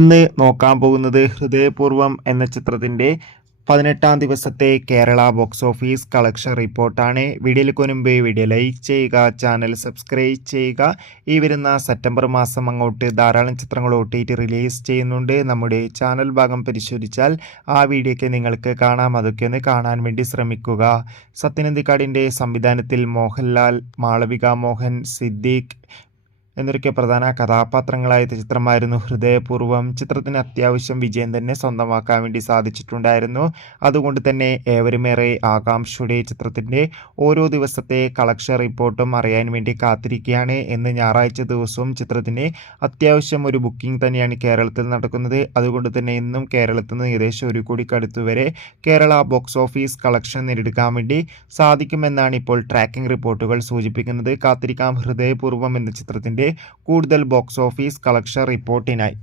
ഇന്ന് നോക്കാൻ പോകുന്നത് ഹൃദയപൂർവ്വം എന്ന ചിത്രത്തിൻ്റെ 18-ാം ദിവസത്തെ കേരള ബോക്സ് ഓഫീസ് കളക്ഷൻ റിപ്പോർട്ടാണ്. വീഡിയോയിലേക്ക് മുൻപ് വീഡിയോ ലൈക്ക് ചെയ്യുക, ചാനൽ സബ്സ്ക്രൈബ് ചെയ്യുക. ഈ വരുന്ന സെപ്റ്റംബർ മാസം അങ്ങോട്ട് ധാരാളം ചിത്രങ്ങൾ OTT റിലീസ് ചെയ്യുന്നുണ്ട്. നമ്മുടെ ചാനൽ ഭാഗം പരിശോധിച്ചാൽ ആ വീഡിയോയ്ക്ക് നിങ്ങൾക്ക് കാണാം. അതൊക്കെ ഒന്ന് കാണാൻ വേണ്ടി ശ്രമിക്കുക. സത്യനന്ദിക്കാടിൻ്റെ സംവിധാനത്തിൽ മോഹൻലാൽ, മാളവിക മോഹൻ, സിദ്ദീഖ് എന്നൊക്കെ പ്രധാന കഥാപാത്രങ്ങളായ ചിത്രമായിരുന്നു ഹൃദയപൂർവ്വം. ചിത്രത്തിന് അത്യാവശ്യം വിജയം തന്നെ സ്വന്തമാക്കാൻ വേണ്ടി സാധിച്ചിട്ടുണ്ടായിരുന്നു. അതുകൊണ്ട് തന്നെ ഏവരുമേറെ ആകാംക്ഷയുടെ ചിത്രത്തിൻ്റെ ഓരോ ദിവസത്തെ കളക്ഷൻ റിപ്പോർട്ടും അറിയാൻ വേണ്ടി കാത്തിരിക്കുകയാണ്. ഇന്ന് ഞായറാഴ്ച ദിവസവും ചിത്രത്തിന് അത്യാവശ്യം ഒരു ബുക്കിംഗ് തന്നെയാണ് കേരളത്തിൽ നടക്കുന്നത്. അതുകൊണ്ട് തന്നെ ഇന്നും കേരളത്തിൽ നിന്ന് ഏകദേശം 1 കോടിക്കടുത്ത് വരെ കേരള ബോക്സ് ഓഫീസ് കളക്ഷൻ നേടിയെടുക്കാൻ വേണ്ടി സാധിക്കുമെന്നാണ് ഇപ്പോൾ ട്രാക്കിംഗ് റിപ്പോർട്ടുകൾ സൂചിപ്പിക്കുന്നത്. കാത്തിരിക്കാം ഹൃദയപൂർവ്വം എന്ന ചിത്രത്തിൻ്റെ കൂടുതൽ ബോക്സ് ഓഫീസ് കളക്ഷൻ റിപ്പോർട്ടിനായി.